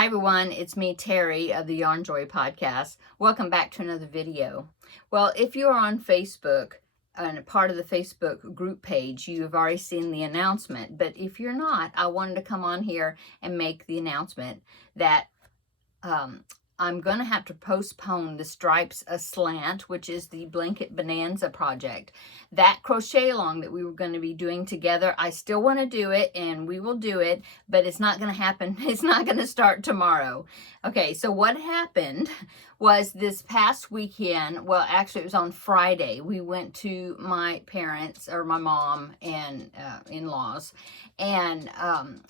Hi everyone, it's me Terry of the Yarn Joy podcast. Welcome back to another video. Well, if you're on Facebook and a part of the Facebook group page, you have already seen the announcement. But if you're not, I wanted to come on here and make the announcement that I'm going to have to postpone the Stripes Aslant, which is the Blanket Bonanza project. That crochet along that we were going to be doing together, I still want to do it, and we will do it, but it's not going to happen. It's not going to start tomorrow. Okay, so what happened was this past weekend, well, actually it was on Friday, we went to my parents, or my mom and in-laws, and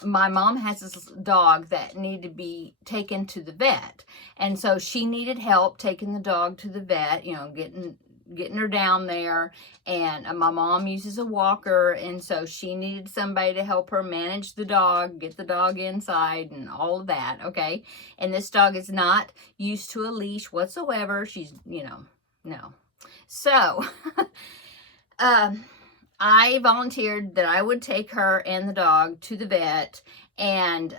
my mom has this dog that needed to be taken to the vet. And so she needed help taking the dog to the vet, you know, getting her down there. And my mom uses a walker, and so she needed somebody to help her manage the dog, get the dog inside, and all of that, okay? And this dog is not used to a leash whatsoever. She's, you know, no. So, I volunteered that I would take her and the dog to the vet. And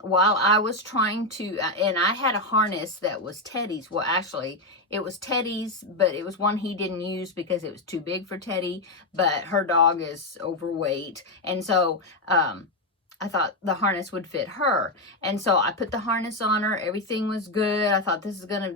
while I was trying to, and I had a harness that was Teddy's. Well, actually, it was Teddy's, but it was one he didn't use because it was too big for Teddy. But her dog is overweight. And so I thought the harness would fit her. And so I put the harness on her. Everything was good. I thought this is gonna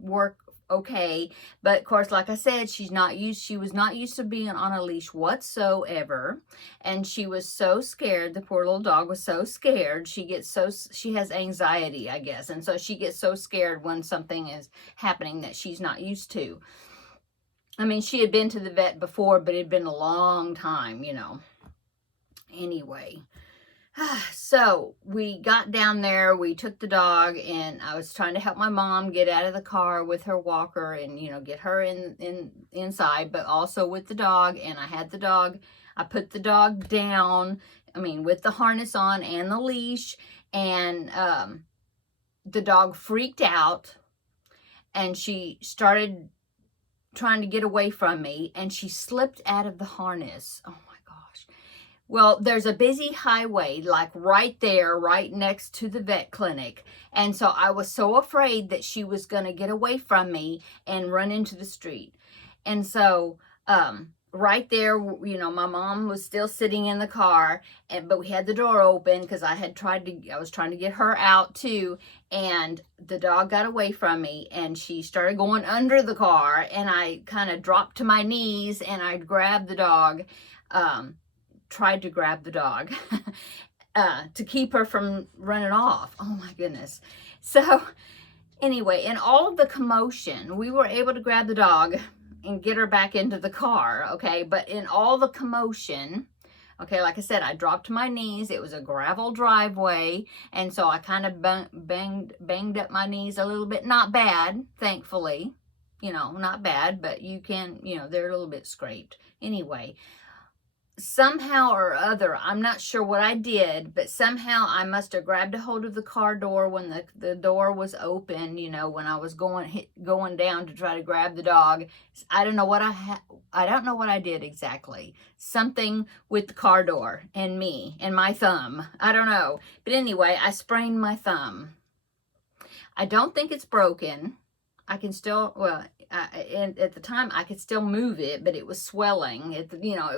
work okay. But of course, like I said, she was not used to being on a leash whatsoever. And she was so scared. The poor little dog was so scared. She has anxiety, I guess. And so she gets so scared when something is happening that she's not used to. I mean, she had been to the vet before, but it had been a long time, you know. Anyway. So we got down there, we took the dog, and I was trying to help my mom get out of the car with her walker and, you know, get her inside, but also with the dog. And I had the dog, I put the dog down, I mean, with the harness on and the leash, and the dog freaked out, and she started trying to get away from me, and she slipped out of the harness. Oh my gosh. Well, there's a busy highway, like right there, right next to the vet clinic. And so I was so afraid that she was going to get away from me and run into the street. And so right there, you know, my mom was still sitting in the car, but we had the door open because I was trying to get her out too. And the dog got away from me, and she started going under the car, and I kind of dropped to my knees, and I grabbed the dog, tried to grab the dog to keep her from running off. Oh my goodness. So anyway, in all of the commotion, we were able to grab the dog and get her back into the car, okay? But in all the commotion, okay, like I said, I dropped to my knees. It was a gravel driveway, and so I kind of banged up my knees a little bit. Not bad, thankfully. You know, not bad, but you can, you know, they're a little bit scraped. Anyway, somehow or other, I'm not sure what I did, but somehow I must have grabbed a hold of the car door when the door was open, you know, when I was going down to try to grab the dog. I don't know what I don't know what I did exactly. Something with the car door and me and my thumb. I don't know. But anyway, I sprained my thumb. I don't think it's broken. I can still, well, and at the time I could still move it, but it was swelling. It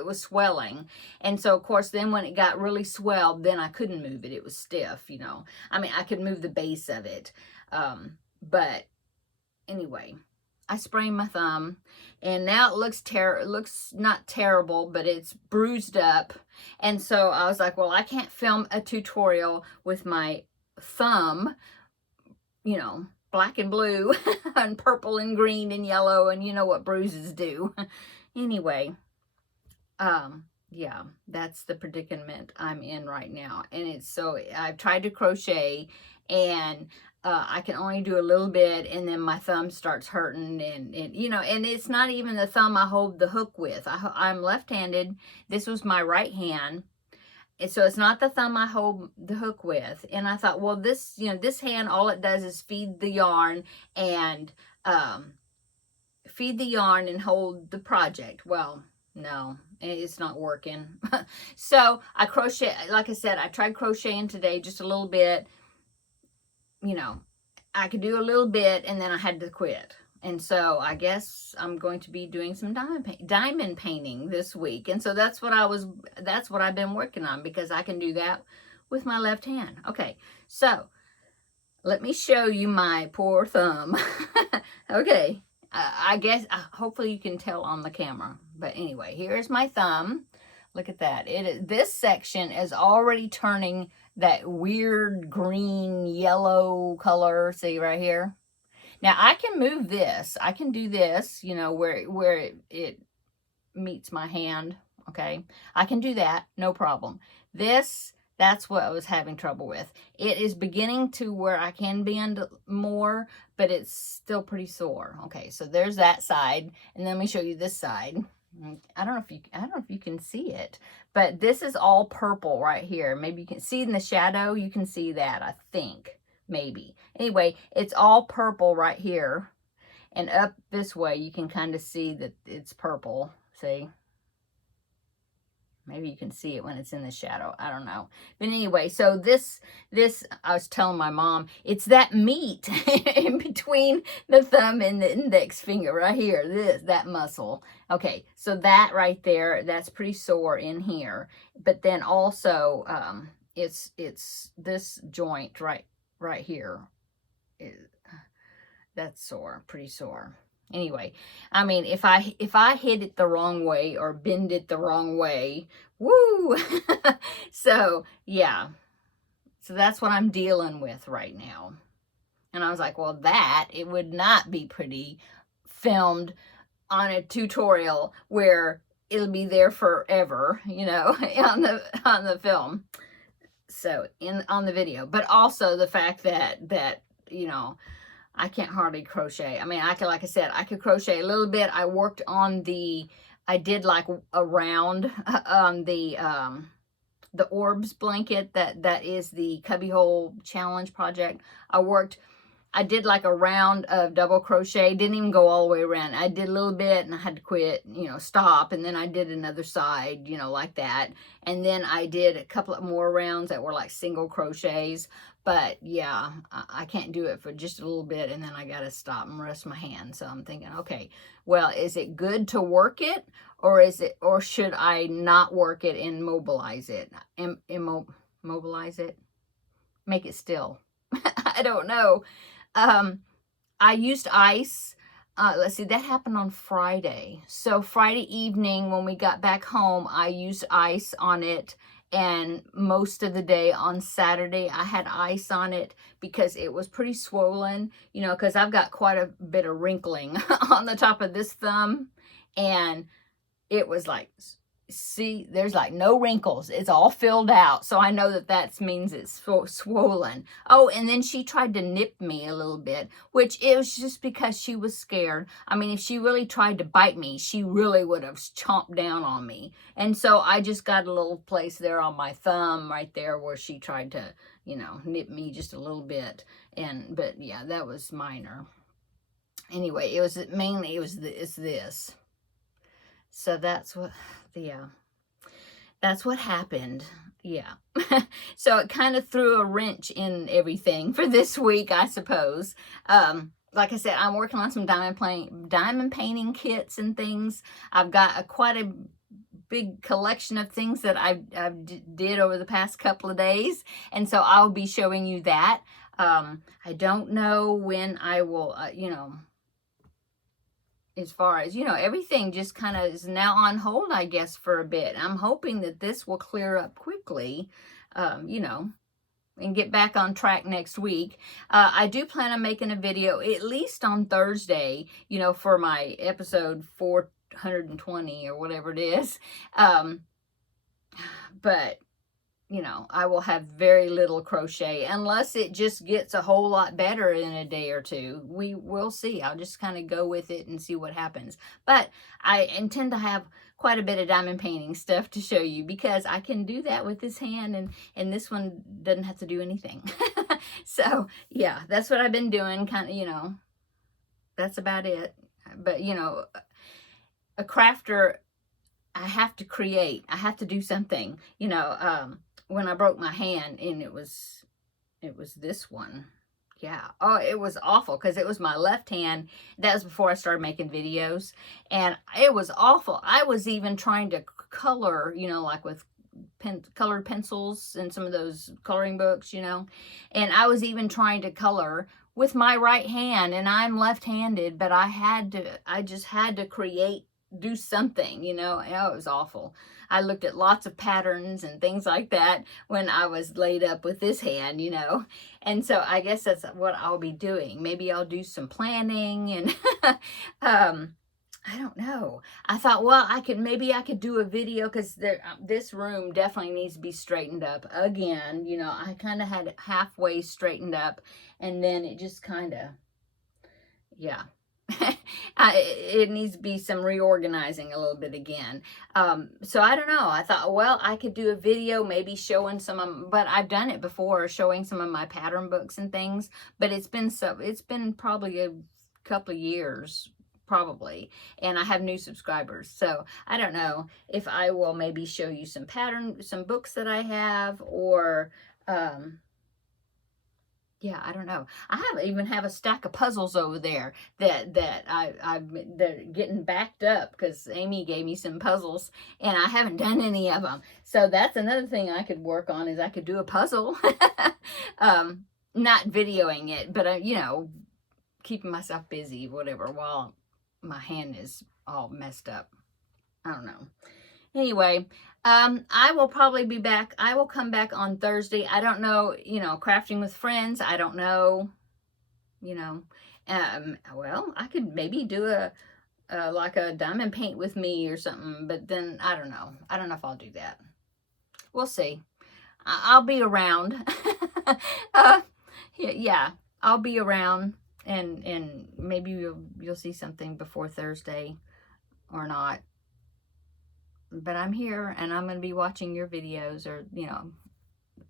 was swelling. And so, of course, then when it got really swelled, then I couldn't move it. It was stiff, you know. I mean, I could move the base of it. But anyway, I sprained my thumb, and now it looks not terrible, but it's bruised up. And so I was like, well, I can't film a tutorial with my thumb, you know, black and blue and purple and green and yellow, and you know what bruises do. Anyway, yeah, that's the predicament I'm in right now. And it's so, I've tried to crochet, and I can only do a little bit, and then my thumb starts hurting, and you know, and it's not even the thumb I hold the hook with. I'm left-handed. This was my right hand. And so it's not the thumb I hold the hook with. And I thought, well, this, you know, this hand, all it does is feed the yarn and hold the project. Well, no, it's not working. So I crochet, like I said, I tried crocheting today just a little bit. you know, I could do a little bit and then I had to quit. And so I guess I'm going to be doing some diamond painting this week. And so that's what I've been working on, because I can do that with my left hand. Okay, so let me show you my poor thumb. Okay, I guess, hopefully you can tell on the camera. But anyway, here's my thumb. Look at that. This section is already turning that weird green yellow color. See right here? Now I can move this. I can do this, you know, where it meets my hand. Okay, I can do that, no problem. That's what I was having trouble with. It is beginning to where I can bend more, but it's still pretty sore. Okay, so there's that side, and then let me show you this side. I don't know if you can see it, but this is all purple right here. Maybe you can see in the shadow. You can see that, I think, maybe. Anyway, it's all purple right here, and up this way you can kind of see that it's purple. See? Maybe you can see it when it's in the shadow. I don't know. But anyway, so this, I was telling my mom, it's that meat in between the thumb and the index finger right here, that muscle. Okay, so that right there, that's pretty sore in here. But then also, it's this joint right here. That's sore, pretty sore. Anyway, I mean, if I hit it the wrong way or bend it the wrong way, woo! So, yeah. So that's what I'm dealing with right now. And I was like, well, it would not be pretty filmed on a tutorial where it'll be there forever, you know, on the film. So, on the video. But also the fact that, you know, I can't hardly crochet. I mean, like I said, I could crochet a little bit. I worked on I did like a round on the orbs blanket that is the cubbyhole challenge project. I did like a round of double crochet. Didn't even go all the way around. I did a little bit and I had to quit, you know, stop. And then I did another side, you know, like that. And then I did a couple of more rounds that were like single crochets. But yeah, I can't do it for just a little bit, and then I got to stop and rest my hand. So I'm thinking, okay, well, is it good to work it, or should I not work it and mobilize it? Mobilize it? Make it still. I don't know. I used ice. Let's see, that happened on Friday. So Friday evening when we got back home, I used ice on it. And most of the day on Saturday, I had ice on it because it was pretty swollen, you know, because I've got quite a bit of wrinkling on the top of this thumb. And it was like, see, there's like no wrinkles. It's all filled out. So I know that means it's swollen. Oh, and then she tried to nip me a little bit, which it was just because she was scared. I mean, if she really tried to bite me, she really would have chomped down on me. And so I just got a little place there on my thumb right there where she tried to, you know, nip me just a little bit. But yeah, that was minor. Anyway, it's this. So that's what, yeah, that's what happened. Yeah. So it kind of threw a wrench in everything for this week, I suppose. Like I said, I'm working on some diamond painting kits and things. I've got quite a big collection of things that I did over the past couple of days. And so I'll be showing you that. I don't know when I will, you know, as far as, you know, everything just kind of is now on hold, I guess, for a bit. I'm hoping that this will clear up quickly, you know, and get back on track next week. I do plan on making a video at least on Thursday, you know, for my episode 420 or whatever it is. But you know, I will have very little crochet unless it just gets a whole lot better in a day or two. We will see. I'll just kind of go with it and see what happens. But I intend to have quite a bit of diamond painting stuff to show you because I can do that with this hand and this one doesn't have to do anything. So yeah, that's what I've been doing, kind of, you know, that's about it. But you know, a crafter, I have to create. I have to do something, you know. When I broke my hand, and it was this one Yeah. Oh, it was awful because it was my left hand. That was before I started making videos. And it was awful. I was even trying to color, you know, like with colored pencils and some of those coloring books, you know. And I was even trying to color with my right hand, and I'm left-handed, but I just had to do something, you know. Oh, it was awful. I looked at lots of patterns and things like that when I was laid up with this hand, you know. And so I guess that's what I'll be doing. Maybe I'll do some planning and I don't know. I thought, well, maybe I could do a video because this room definitely needs to be straightened up again. You know, I kind of had it halfway straightened up, and then it just kind of, yeah. It needs to be some reorganizing a little bit again. So I don't know. I thought, well, I could do a video maybe showing but I've done it before, showing some of my pattern books and things, but it's been probably a couple of years, probably, and I have new subscribers. So I don't know if I will maybe show you some books that I have, or yeah, I don't know. I even have a stack of puzzles over there that they're getting backed up because Amy gave me some puzzles and I haven't done any of them. So that's another thing I could work on, is I could do a puzzle. Not videoing it, but you know, keeping myself busy, whatever, while my hand is all messed up. I don't know. Anyway, I will probably be back. I will come back on Thursday. I don't know, you know, crafting with friends. I don't know, you know. Well, I could maybe do like a diamond paint with me or something, but then I don't know. I don't know if I'll do that. We'll see. I'll be around. Yeah, I'll be around, and maybe you'll see something before Thursday or not. But I'm here, and I'm going to be watching your videos, or, you know,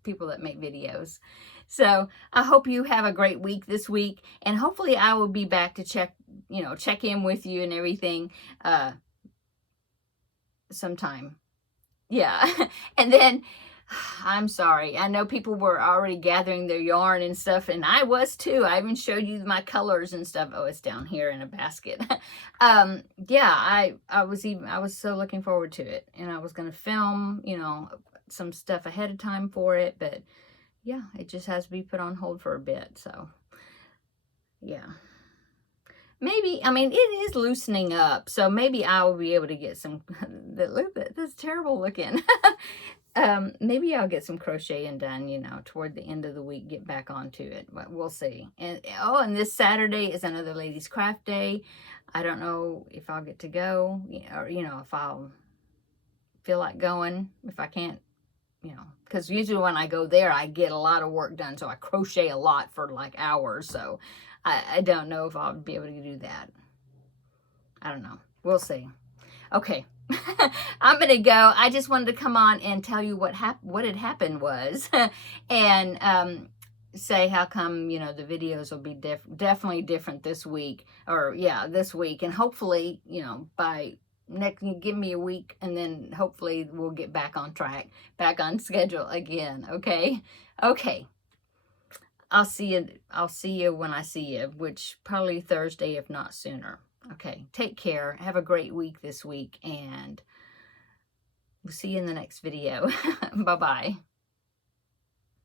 people that make videos. So I hope you have a great week this week, and hopefully I will be back to check in with you and everything sometime. Yeah. And then, I'm sorry, I know people were already gathering their yarn and stuff, and I was too. I even showed you my colors and stuff. Oh, it's down here in a basket. Yeah, I was so looking forward to it, and I was going to film, you know, some stuff ahead of time for it, but yeah, it just has to be put on hold for a bit. So yeah, maybe, I mean, it is loosening up, so maybe I will be able to get some that's terrible looking. Maybe I'll get some crocheting done, you know, toward the end of the week, get back onto it, but we'll see. And and this Saturday is another Ladies Craft Day. I don't know if I'll get to go, or, you know, if I'll feel like going. If I can't, you know, because usually when I go there, I get a lot of work done, so I crochet a lot for like hours, so I don't know if I'll be able to do that. I don't know. We'll see. Okay. I'm going to go. I just wanted to come on and tell you what had happened was, and say how come, you know, the videos will be definitely different this week, or yeah, this week, and hopefully, you know, by give me a week, and then hopefully we'll get back on track, back on schedule again. Okay. I'll see you when I see you, which probably Thursday, if not sooner. Okay, take care. Have a great week this week, and we'll see you in the next video. Bye-bye.